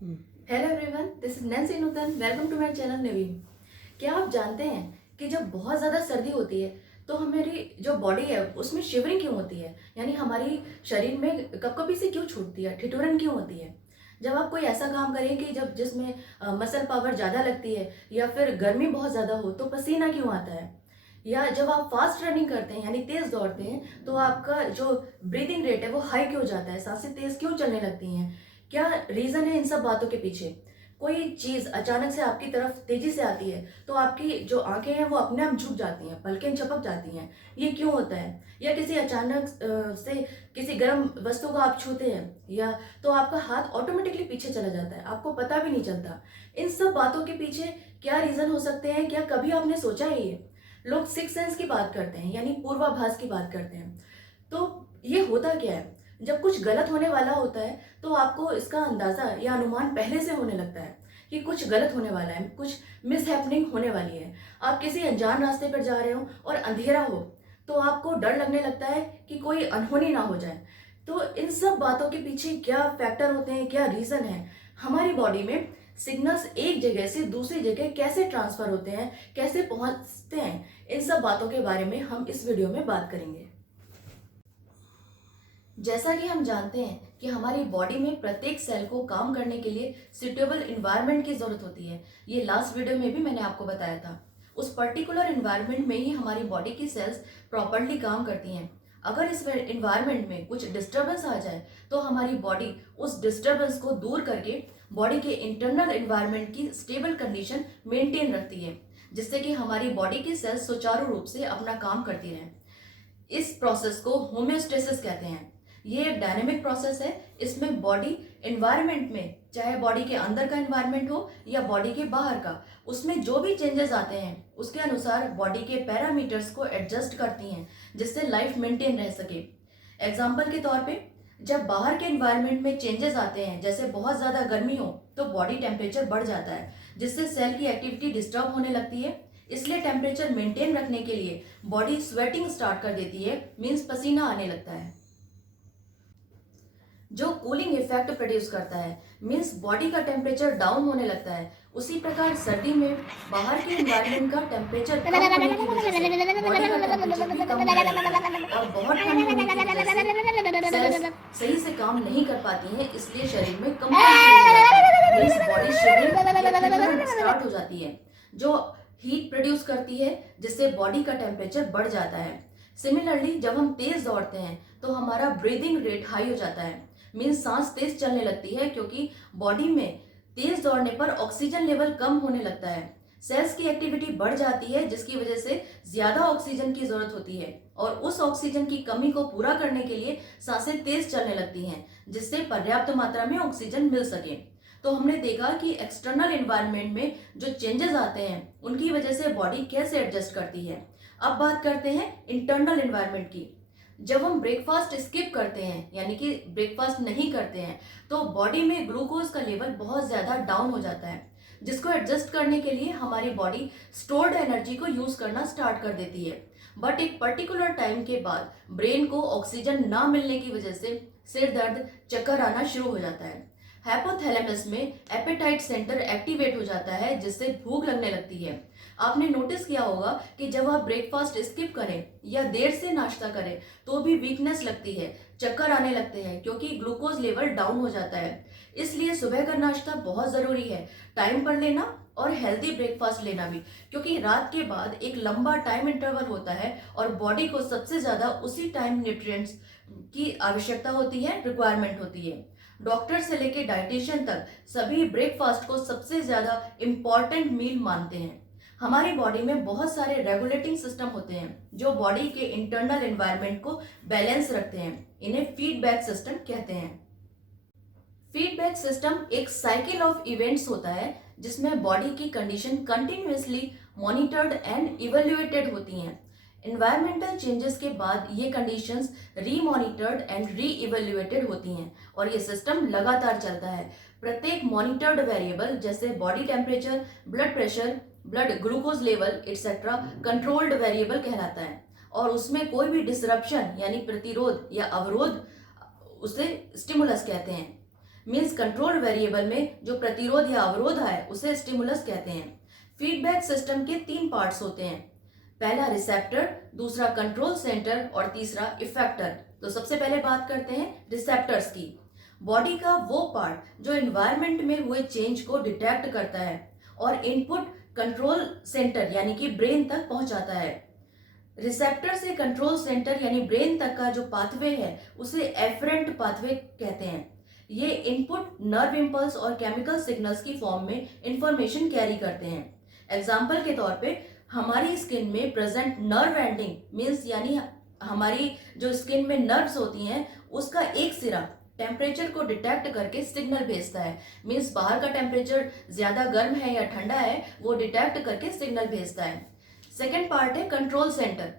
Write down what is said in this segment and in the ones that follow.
Hello everyone, this is Nancy Nutan. Welcome to my channel Naveen. क्या आप जानते हैं कि जब बहुत ज़्यादा सर्दी होती है तो हमारी जो बॉडी है उसमें शिवरिंग क्यों होती है, यानी हमारी शरीर में कपकपी से क्यों छूटती है, ठिठुरन क्यों होती है। जब आप कोई ऐसा काम करें कि जब जिसमें मसल पावर ज़्यादा लगती है या फिर गर्मी बहुत ज़्यादा हो तो पसीना क्यों आता है, या जब आप फास्ट रनिंग करते हैं यानी तेज़ दौड़ते हैं तो आपका जो ब्रीदिंग रेट है वो हाई क्यों हो जाता है, सांसें तेज़ क्यों चलने लगती हैं। क्या रीज़न है इन सब बातों के पीछे। कोई चीज़ अचानक से आपकी तरफ तेज़ी से आती है तो आपकी जो आंखें हैं वो अपने आप झुक जाती हैं, पलकें झपक जाती हैं। ये क्यों होता है। या किसी अचानक से किसी गर्म वस्तु को आप छूते हैं या तो आपका हाथ ऑटोमेटिकली पीछे चला जाता है, आपको पता भी नहीं चलता। इन सब बातों के पीछे क्या रीज़न हो सकते हैं, क्या कभी आपने सोचा है ये। लोग सिक्स सेंस की बात करते हैं यानी पूर्वाभास की बात करते हैं। तो ये होता क्या है, जब कुछ गलत होने वाला होता है तो आपको इसका अंदाज़ा या अनुमान पहले से होने लगता है कि कुछ गलत होने वाला है, कुछ मिसहैपनिंग होने वाली है। आप किसी अनजान रास्ते पर जा रहे हो और अंधेरा हो तो आपको डर लगने लगता है कि कोई अनहोनी ना हो जाए। तो इन सब बातों के पीछे क्या फैक्टर होते हैं, क्या रीज़न है। हमारी बॉडी में सिग्नल्स एक जगह से दूसरी जगह कैसे ट्रांसफ़र होते हैं, कैसे पहुंचते हैं, इन सब बातों के बारे में हम इस वीडियो में बात करेंगे। जैसा कि हम जानते हैं कि हमारी बॉडी में प्रत्येक सेल को काम करने के लिए सुटेबल इन्वायरमेंट की ज़रूरत होती है। ये लास्ट वीडियो में भी मैंने आपको बताया था। उस पर्टिकुलर इन्वायरमेंट में ही हमारी बॉडी की सेल्स प्रॉपरली काम करती हैं। अगर इस इन्वायरमेंट में कुछ डिस्टर्बेंस आ जाए तो हमारी बॉडी उस डिस्टर्बेंस को दूर करके बॉडी के इंटरनल इन्वायरमेंट की स्टेबल कंडीशन मेंटेन रखती है, जिससे कि हमारी बॉडी की सेल्स सुचारू रूप से अपना काम करती रहें। इस प्रोसेस को होम्योस्टेसिस कहते हैं। ये एक डायनेमिक प्रोसेस है। इसमें बॉडी एनवायरनमेंट में, चाहे बॉडी के अंदर का एनवायरनमेंट हो या बॉडी के बाहर का, उसमें जो भी चेंजेस आते हैं उसके अनुसार बॉडी के पैरामीटर्स को एडजस्ट करती हैं, जिससे लाइफ मेंटेन रह सके। एग्जाम्पल के तौर पे, जब बाहर के एनवायरनमेंट में चेंजेस आते हैं, जैसे बहुत ज़्यादा गर्मी हो तो बॉडी टेम्परेचर बढ़ जाता है, जिससे सेल की एक्टिविटी डिस्टर्ब होने लगती है। इसलिए टेम्परेचर मेंटेन रखने के लिए बॉडी स्वेटिंग स्टार्ट कर देती है, मीन्स पसीना आने लगता है, जो कूलिंग इफेक्ट प्रोड्यूस करता है, मीन्स बॉडी का टेम्परेचर डाउन होने लगता है। उसी प्रकार सर्दी में बाहर के एनवायरनमेंट का टेम्परेचर कम होने की वजह से बॉडी का टेम्परेचर भी कम होने लगता है और बहुत ठंड होने की वजह से सेल्स सही से काम नहीं कर पाती हैं, इसलिए शरीर में कंपन बॉडी शिवरिंग स्टार्ट हो जाती है, जो हीट प्रोड्यूस करती है, जिससे बॉडी का टेम्परेचर बढ़ जाता है। सिमिलरली जब हम तेज दौड़ते हैं तो हमारा ब्रीदिंग रेट हाई हो जाता है, मीन्स सांस तेज चलने लगती है, क्योंकि बॉडी में तेज दौड़ने पर ऑक्सीजन लेवल कम होने लगता है। सेल्स की एक्टिविटी बढ़ जाती है, जिसकी वजह से ज्यादा ऑक्सीजन की जरूरत होती है और उस ऑक्सीजन की कमी को पूरा करने के लिए सांसें तेज चलने लगती हैं, जिससे पर्याप्त मात्रा में ऑक्सीजन मिल सके। तो हमने देखा कि एक्सटर्नल एनवायरनमेंट में जो चेंजेस आते हैं उनकी वजह से बॉडी कैसे एडजस्ट करती है। अब बात करते हैं इंटरनल एनवायरनमेंट की। जब हम ब्रेकफास्ट स्किप करते हैं यानी कि ब्रेकफास्ट नहीं करते हैं तो बॉडी में ग्लूकोज का लेवल बहुत ज़्यादा डाउन हो जाता है, जिसको एडजस्ट करने के लिए हमारी बॉडी स्टोर्ड एनर्जी को यूज़ करना स्टार्ट कर देती है। बट एक पर्टिकुलर टाइम के बाद ब्रेन को ऑक्सीजन ना मिलने की वजह से सिर दर्द, चक्कर आना शुरू हो जाता है। हाइपोथैलेमस में एपेटाइट सेंटर एक्टिवेट हो जाता है, जिससे भूख लगने लगती है। आपने नोटिस किया होगा कि जब आप ब्रेकफास्ट स्किप करें या देर से नाश्ता करें तो भी वीकनेस लगती है, चक्कर आने लगते हैं, क्योंकि ग्लूकोज लेवल डाउन हो जाता है। इसलिए सुबह का नाश्ता बहुत ज़रूरी है, टाइम पर लेना और हेल्दी ब्रेकफास्ट लेना भी, क्योंकि रात के बाद एक लंबा टाइम इंटरवल होता है और बॉडी को सबसे ज़्यादा उसी टाइम न्यूट्रिएंट्स की आवश्यकता होती है, रिक्वायरमेंट होती है। डॉक्टर से लेके डाइटिशियन तक सभी ब्रेकफास्ट को सबसे ज़्यादा इम्पॉर्टेंट मील मानते हैं। हमारी बॉडी में बहुत सारे रेगुलेटिंग सिस्टम होते हैं जो बॉडी के इंटरनल एनवायरनमेंट को बैलेंस रखते हैं। इन्हें फीडबैक सिस्टम कहते हैं। फीडबैक सिस्टम एक साइकिल ऑफ इवेंट्स होता है जिसमें बॉडी की condition continuously monitored and evaluated होती हैं। एनवायरमेंटल चेंजेस के बाद ये कंडीशंस रीमॉनिटर्ड एंड री इवेल्युएटेड होती हैं और ये सिस्टम लगातार चलता है। प्रत्येक मॉनिटर्ड वेरिएबल जैसे body temperature, blood pressure, blood glucose level etcetera controlled variable कहलाता है और उसमें कोई भी डिसरप्शन यानी प्रतिरोध या अवरोध उसे स्टिमुलस कहते हैं। मीन्स कंट्रोल वेरिएबल में जो प्रतिरोध या अवरोध है उसे स्टिमुलस कहते हैं। फीडबैक सिस्टम के 3 पार्ट्स होते हैं, पहला रिसेप्टर, दूसरा कंट्रोल सेंटर और तीसरा इफेक्टर। तो सबसे पहले बात करते हैं रिसेप्टर्स की। बॉडी का वो पार्ट जो एनवायरनमेंट में हुए चेंज को डिटेक्ट करता है और इनपुट कंट्रोल सेंटर यानी कि ब्रेन तक पहुंचाता है। रिसेप्टर से कंट्रोल सेंटर यानी ब्रेन तक का जो पाथवे है उसे एफरेंट पाथवे कहते हैं। ये इनपुट नर्व इंपल्स और केमिकल सिग्नल्स की फॉर्म में इंफॉर्मेशन कैरी करते हैं। एग्जाम्पल के तौर पे हमारी स्किन में प्रेजेंट नर्व एंडिंग मीन्स यानी हमारी जो स्किन में नर्व्स होती हैं उसका एक सिरा टेम्परेचर को डिटेक्ट करके सिग्नल भेजता है। मीन्स बाहर का टेम्परेचर ज्यादा गर्म है या ठंडा है वो डिटेक्ट करके सिग्नल भेजता है। सेकेंड पार्ट है कंट्रोल सेंटर।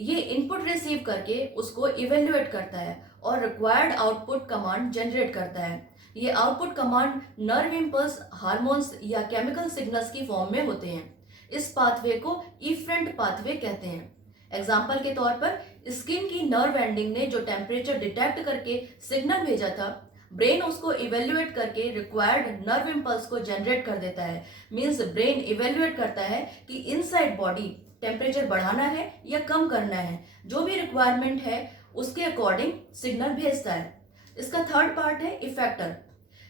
ये इनपुट रिसीव करके उसको इवेल्युएट करता है और रिक्वायर्ड आउटपुट कमांड जनरेट करता है। ये output command nerve impulse, hormones या केमिकल सिग्नल्स की फॉर्म में होते हैं। इस पाथवे को इफरेंट पाथवे कहते हैं। एग्जाम्पल के तौर पर स्किन की नर्व एंडिंग ने जो टेम्परेचर डिटेक्ट करके सिग्नल भेजा था, ब्रेन उसको इवेल्युएट करके रिक्वायर्ड नर्व इंपल्स को जनरेट कर देता है। मीन्स ब्रेन इवेल्युएट करता है कि इनसाइड बॉडी टेम्परेचर बढ़ाना है या कम करना है, जो भी रिक्वायरमेंट है उसके अकॉर्डिंग सिग्नल भेजता है। इसका थर्ड पार्ट है इफेक्टर।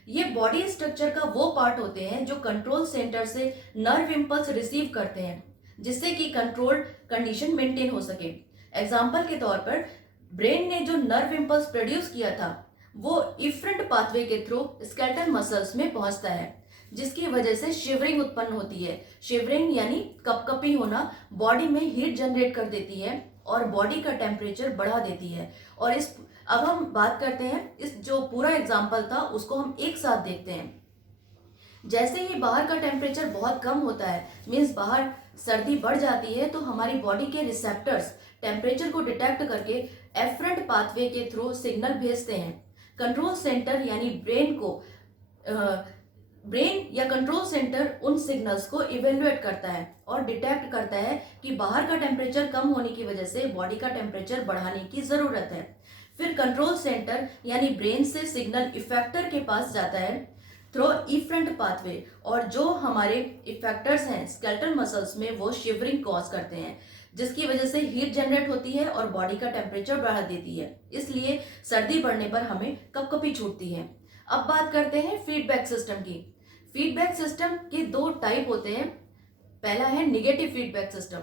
ये बॉडी स्ट्रक्चर का वो पार्ट होते हैं जो कंट्रोल सेंटर से नर्व इंपल्स रिसीव करते हैं जिससे कि कंट्रोल कंडीशन मेंटेन हो सके। एग्जाम्पल के तौर पर ब्रेन ने जो नर्व इंपल्स प्रोड्यूस किया था वो इफरेंट पाथवे के थ्रू स्केलेटल मसल्स में पहुंचता है जिसकी वजह से शिवरिंग उत्पन्न होती है। शिवरिंग यानी कपकपी होना बॉडी में हीट जनरेट कर देती है और बॉडी का टेम्परेचर बढ़ा देती है। और अब हम बात करते हैं इस जो पूरा एग्जाम्पल था उसको हम एक साथ देखते हैं। जैसे ही बाहर का टेम्परेचर बहुत कम होता है मीन्स बाहर सर्दी बढ़ जाती है तो हमारी बॉडी के रिसेप्टर्स टेम्परेचर को डिटेक्ट करके एफरेंट पाथवे के थ्रू सिग्नल भेजते हैं। कंट्रोल सेंटर यानी ब्रेन या कंट्रोल सेंटर उन सिग्नल्स को इवेल्युएट करता है और डिटेक्ट करता है कि बाहर का टेम्परेचर कम होने की वजह से बॉडी का टेम्परेचर बढ़ाने की जरूरत है। फिर कंट्रोल सेंटर यानी ब्रेन से सिग्नल इफेक्टर के पास जाता है थ्रू इफरेंट पाथवे और जो हमारे इफेक्टर्स हैं स्केलेटल मसल्स में वो शिवरिंग कॉज करते हैं जिसकी वजह से हीट जनरेट होती है और बॉडी का टेम्परेचर बढ़ा देती है। इसलिए सर्दी बढ़ने पर हमें कपकपी छूटती है। अब बात करते हैं फीडबैक सिस्टम की। फीडबैक सिस्टम के 2 टाइप होते हैं। पहला है निगेटिव फीडबैक सिस्टम।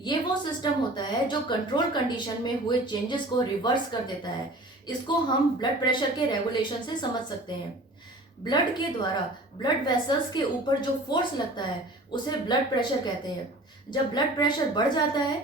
ये वो सिस्टम होता है जो कंट्रोल कंडीशन में हुए चेंजेस को रिवर्स कर देता है। इसको हम ब्लड प्रेशर के रेगुलेशन से समझ सकते हैं। ब्लड के द्वारा ब्लड वेसल्स के ऊपर जो फोर्स लगता है उसे ब्लड प्रेशर कहते हैं। जब ब्लड प्रेशर बढ़ जाता है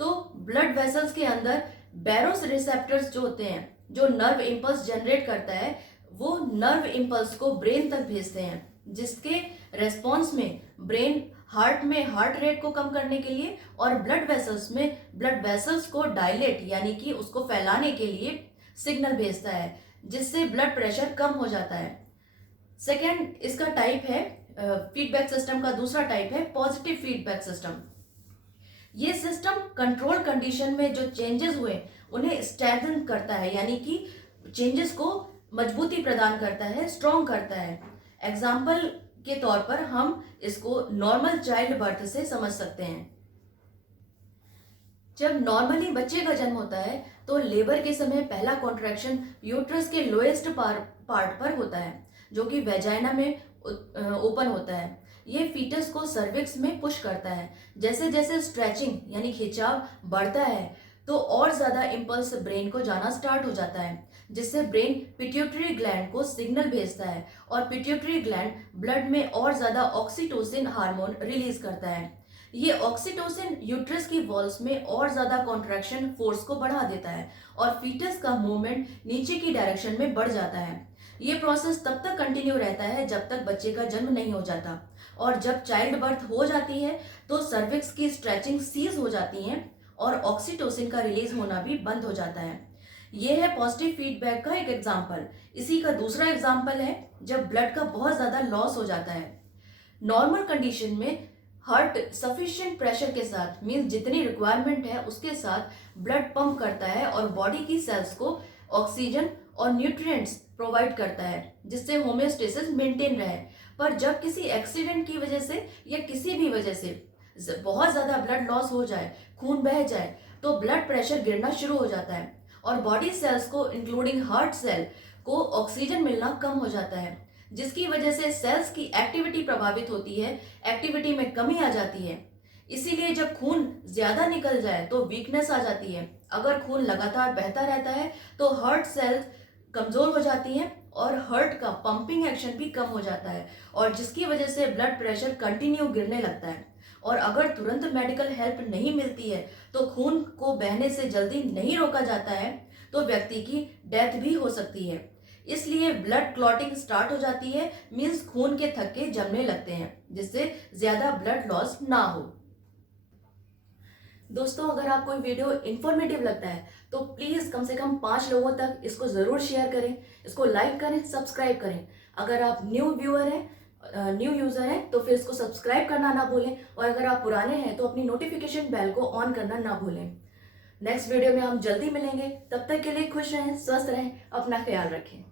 तो ब्लड वेसल्स के अंदर बैरोस रिसेप्टर्स जो होते हैं जो नर्व इंपल्स जनरेट करता है वो नर्व इंपल्स को ब्रेन तक भेजते हैं जिसके रेस्पॉन्स में ब्रेन हार्ट में हार्ट रेट को कम करने के लिए और ब्लड वेसल्स में ब्लड वेसल्स को डायलेट यानी कि उसको फैलाने के लिए सिग्नल भेजता है जिससे ब्लड प्रेशर कम हो जाता है। सेकेंड इसका टाइप है फीडबैक सिस्टम का दूसरा टाइप है पॉजिटिव फीडबैक सिस्टम। ये सिस्टम कंट्रोल कंडीशन में जो चेंजेस हुए उन्हें स्ट्रेंथन करता है यानी कि चेंजेस को मजबूती प्रदान करता है, स्ट्रॉन्ग करता है। एग्जाम्पल के तौर पर हम इसको नॉर्मल चाइल्ड बर्थ से समझ सकते हैं। जब नॉर्मली बच्चे का जन्म होता है तो लेबर के समय पहला कॉन्ट्रैक्शन यूट्रस के लोएस्ट पार्ट पर होता है जो कि वेजाइना में ओपन होता है। ये फीटस को सर्विक्स में पुश करता है। जैसे जैसे स्ट्रेचिंग यानी खिंचाव बढ़ता है तो और ज्यादा इंपल्स ब्रेन को जाना स्टार्ट हो जाता है जिससे ब्रेन पिट्यूटरी ग्लैंड को सिग्नल भेजता है और पिट्यूटरी ग्लैंड ब्लड में और ज्यादा ऑक्सीटोसिन हार्मोन रिलीज करता है। ये ऑक्सीटोसिन यूट्रस की वॉल्स में और ज्यादा कॉन्ट्रैक्शन फोर्स को बढ़ा देता है और फीटस का मूवमेंट नीचे की डायरेक्शन में बढ़ जाता है। ये प्रोसेस तब तक कंटिन्यू रहता है जब तक बच्चे का जन्म नहीं हो जाता और जब चाइल्ड बर्थ हो जाती है तो सर्विक्स की स्ट्रेचिंग सीज हो जाती है और ऑक्सीटोसिन का रिलीज होना भी बंद हो जाता है। यह है पॉजिटिव फीडबैक का एक एग्जाम्पल। इसी का दूसरा एग्जाम्पल है जब ब्लड का बहुत ज्यादा लॉस हो जाता है। नॉर्मल कंडीशन में हार्ट सफिशिएंट प्रेशर के साथ मींस जितनी रिक्वायरमेंट है उसके साथ ब्लड पंप करता है और बॉडी की सेल्स को ऑक्सीजन और न्यूट्रिएंट्स प्रोवाइड करता है, जिससे होम्योस्टेसिस मेंटेन रहे। पर जब किसी एक्सीडेंट की वजह से या किसी भी वजह से बहुत ज़्यादा ब्लड लॉस हो जाए, खून बह जाए, तो ब्लड प्रेशर गिरना शुरू हो जाता है और बॉडी सेल्स को इंक्लूडिंग हार्ट सेल को ऑक्सीजन मिलना कम हो जाता है, जिसकी वजह से सेल्स की एक्टिविटी प्रभावित होती है, एक्टिविटी में कमी आ जाती है। इसीलिए जब खून ज्यादा निकल जाए तो वीकनेस आ जाती है। अगर खून लगातार बहता रहता है तो हार्ट सेल्स कमजोर हो जाती हैं और हार्ट का पंपिंग एक्शन भी कम हो जाता है, और जिसकी वजह से ब्लड प्रेशर कंटिन्यू गिरने लगता है। और अगर तुरंत मेडिकल हेल्प नहीं मिलती है तो खून को बहने से जल्दी नहीं रोका जाता है तो व्यक्ति की डेथ भी हो सकती है। इसलिए ब्लड क्लॉटिंग स्टार्ट हो जाती है, मीन्स खून के थक्के जमने लगते हैं, जिससे ज्यादा ब्लड लॉस ना हो। दोस्तों, अगर आपको ये वीडियो इन्फॉर्मेटिव लगता है तो प्लीज़ कम से कम 5 लोगों तक इसको ज़रूर शेयर करें, इसको लाइक करें, सब्सक्राइब करें। अगर आप न्यू व्यूअर हैं, न्यू यूज़र हैं, तो फिर इसको सब्सक्राइब करना ना भूलें, और अगर आप पुराने हैं तो अपनी नोटिफिकेशन बेल को ऑन करना ना भूलें। नेक्स्ट वीडियो में हम जल्दी मिलेंगे, तब तक के लिए खुश रहें, स्वस्थ रहें, अपना ख्याल रखें।